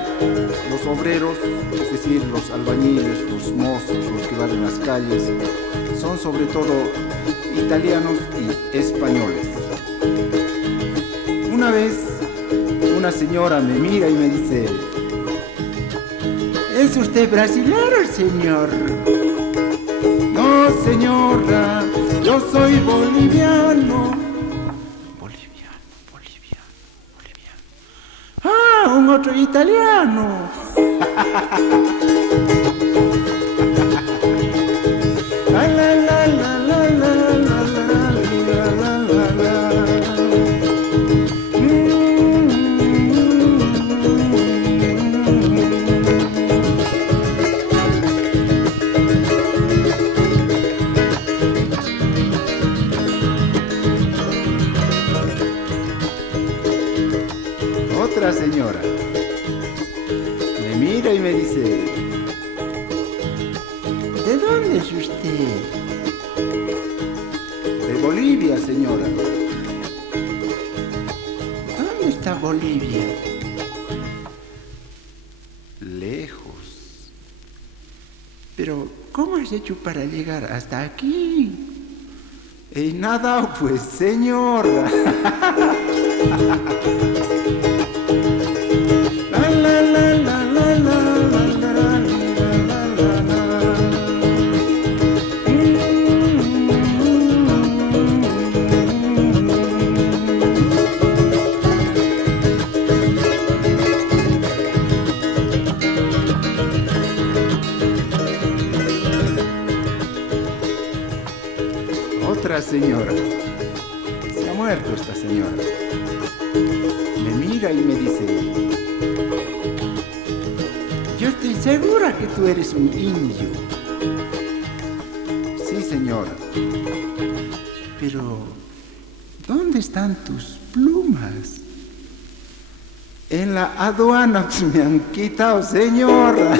día los obreros, es decir, los albañiles, los mozos, los que barren las calles, son sobre todo italianos y españoles. Una vez una señora me mira y me dice: ¿es usted brasilero, señor? No, señora, yo soy boliviano. Boliviano. Ah, un otro italiano. La, la, la, la, la, la, la, la, la, la, la. Otra señora me mira y me dice: ¿de dónde es usted? De Bolivia, señora. ¿Dónde está Bolivia? Lejos. Pero, ¿cómo has hecho para llegar hasta aquí? Nada, pues, señora. La, la, la, la, la, la, la, la, la, la. Otra señora. Se ha muerto esta señora. Me mira y me dice: yo estoy segura que tú eres un indio. Sí, señora. Pero, ¿dónde están tus plumas? En la aduana me han quitado, señora.